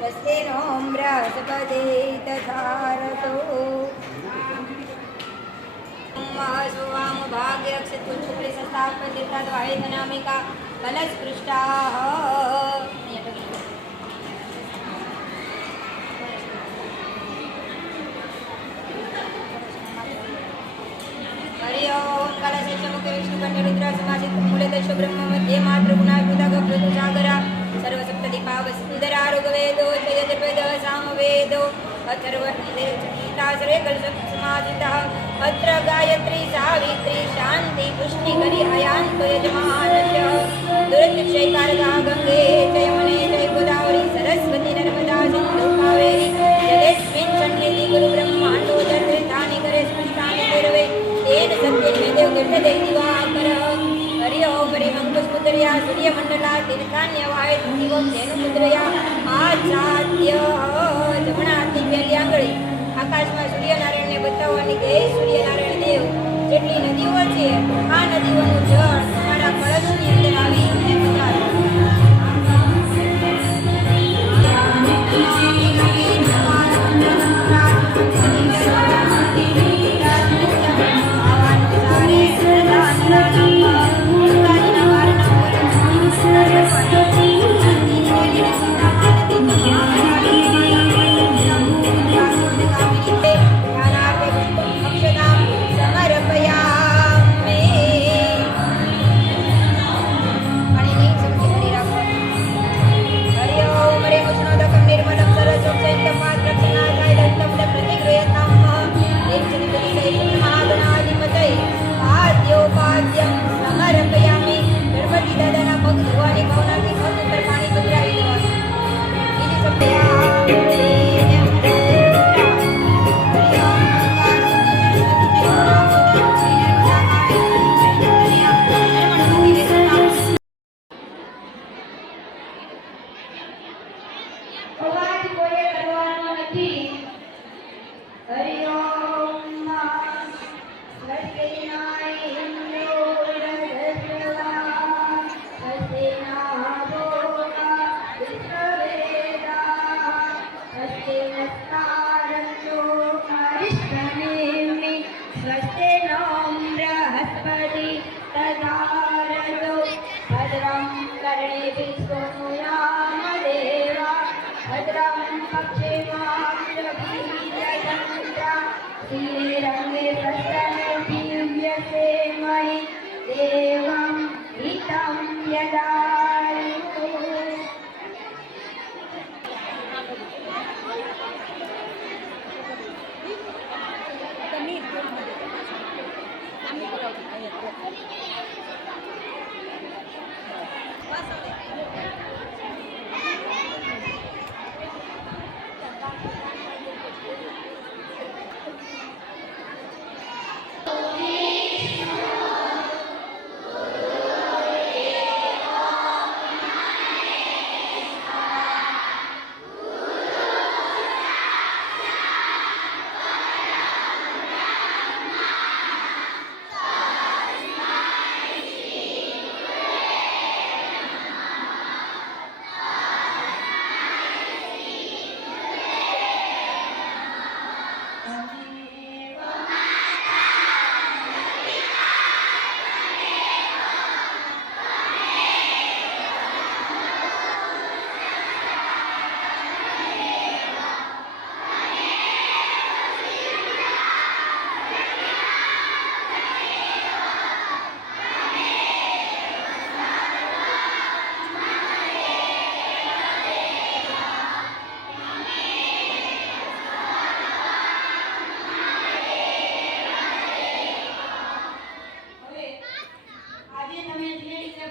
स्वस्ति नो बृहस्पतिः तथारतो सुवाम भाग्य अक्षतुच्छुक्रे संस्थापतिर्तद्वाहितनामिका फलस्पृष्टाः हरि ओम कलशेष मुखे विष्णुकण्ठरुद्र समासित मूलदश ब्रह्म मध्ये मातृगुणाभूतगभृतसागरा सर्वसप्तदीपा वसुधरा ऋग्वेदो यजुर्वेदः सामवेदो अथर्वणवेदो सर्वे कलशसमासितः अत्र गायत्री सावित्री शान्ति पुष्टिकरी अयान्तो यजमानस्य दुरतिक्षयकारका गंगे च यमुने च गोदावरी सरस्वती नर्मदा सिन्धु कावेरी जलेस्मिन् सन्निधि गुरु ब्रह्माण्डो जलतीर्थानि करे स्पृष्टानि देरवे तेन सत्यनिमेदेव गृह्णते दिवाकरः हरि ओम हरि मंकुशमुद्रया सूर्यमंडला तीर्थान्यवाय दिवं धेनुमुद्रया आचार्य जमणा हाथની પહેલી આંગળી આકાશમાં સૂર્યનારાયણને બતાવવાની કે હે સૂર્યનારાયણ દેવ જેટલી નદીઓ છે આ નદીઓનું જળ તમારા કળશની અંદર આવી અને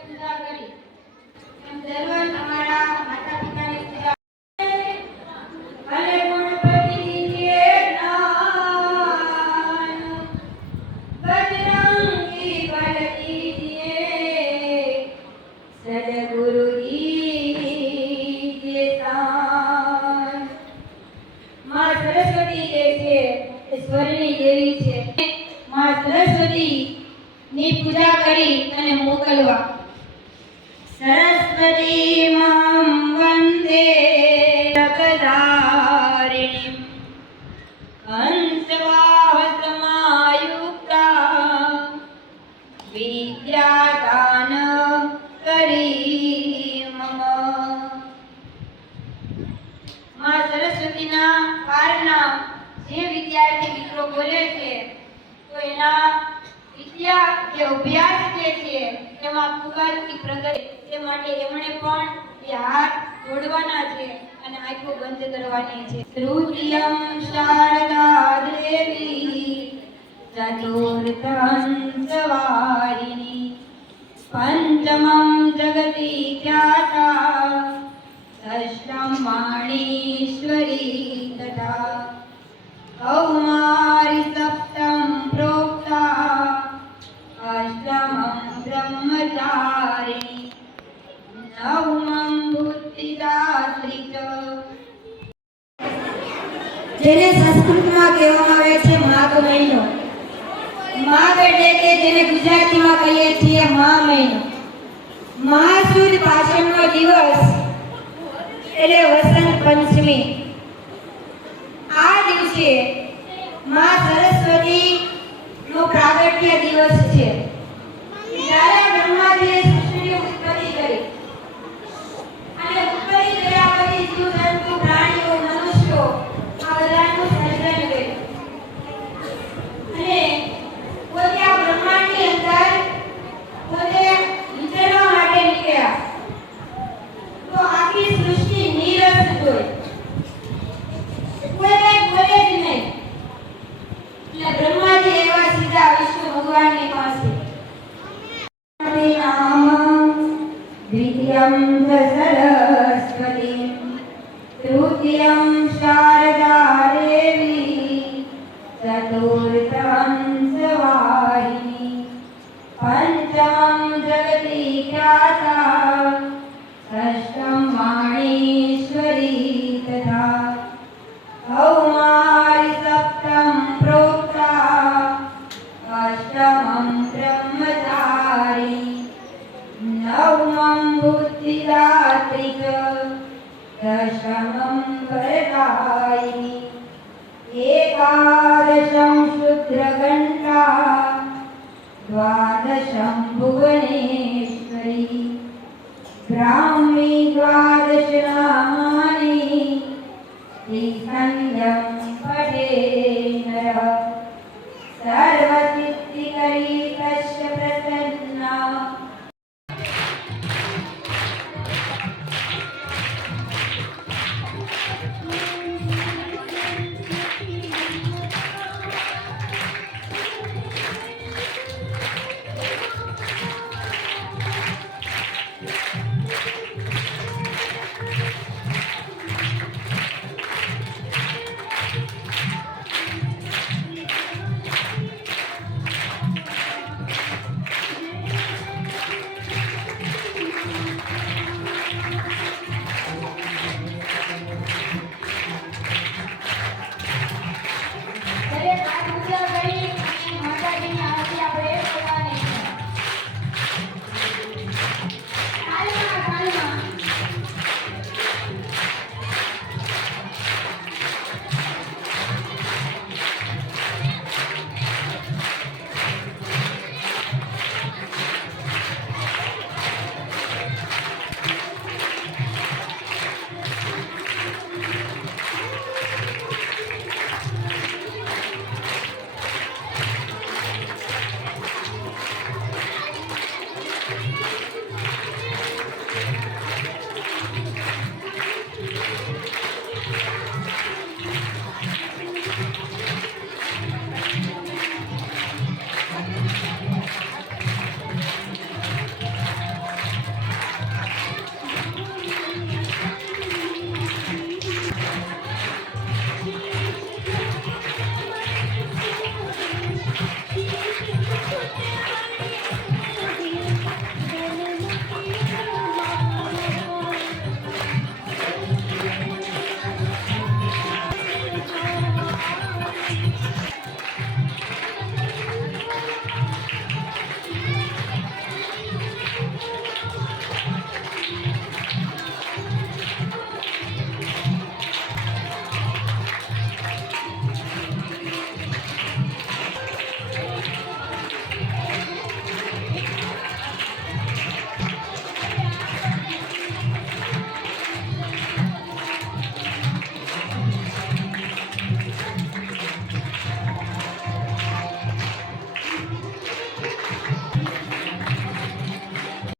પધારો ની પૂજા કરી અને મોકલવા. સરસ્વતી માં વંદે વિદ્યાદાન કરી મમ. માં સરસ્વતીના પારના જે વિદ્યાર્થી મિત્રો બોલે છે તો એના વિદ્યા જે અભ્યાસ જે છે તેમાં ખૂબ જ પ્રગતિ, તે માટે એમણે પણ એ હાથ જોડવાના છે અને આંખો બંધ કરવાની છે. તૃતીયમ શારદા દેવી ચતુર્થમ સવારિણી પંચમમ જગતિ ખ્યાતા ષષ્ઠમ વાણીશ્વરી તથા કૌમારી સપ્તમ પ્રોક્તા અષ્ટમમ બ્રહ્મચારિણી નવમમ બુદ્ધિદાત્રી ચ. જેને સંસ્કૃતમાં કહેવામાં આવે છે માઘ મહિનો. માઘ એટલે કે જેને ગુજરાતીમાં કહીએ છીએ મહા મહિનો. મહાસુદ પાછળનો દિવસ એટલે વસંત પંચમી. આ દિવસે માં સરસ્વતી નો પ્રાગટ્ય દિવસ છે. જ્યારે બ્રહ્માજીએ સૃષ્ટિની ઉત્પત્તિ કરી અને ઉત્પત્તિ કર્યા પછી જીવજંતુ, પ્રાણીઓ, મનુષ્યો આ બધાનું સર્જન કર્યું અને પોતે આ બ્રહ્માંડની અંદર પોતે વિચરવા માટે નીકળ્યા. તો આખી સૃષ્ટિ નીરસ જોઈ, કોઈ કઈ બોલે જ નહીં. એટલે બ્રહ્માજી એવા સીધા વિષ્ણુ ભગવાનની પાસે. દ્વિતીયમ સરસ્વતી તૃતીયમ શારદા દેવી ચતુર્થમ સવારિણી પંચમમ જગતિ ખ્યાતા ષષ્ઠમ વાણીશ્વરી તથા કૌમારી સપ્તમ પ્રોક્તા અષ્ટમમ બ્રહ્મચારિણી નવમમ બુદ્ધિદાત્રી ચ દશમમ વરદાયિની એકાદશમ શુદ્રઘંટા દ્વાદશમ ભુવનેશ્વરી બ્રાહ્મી દ્વાદશ નામાની સંયમ પઠે નરઃ સર્વસિદ્ધિકરી તસ્ય પ્રસન્ના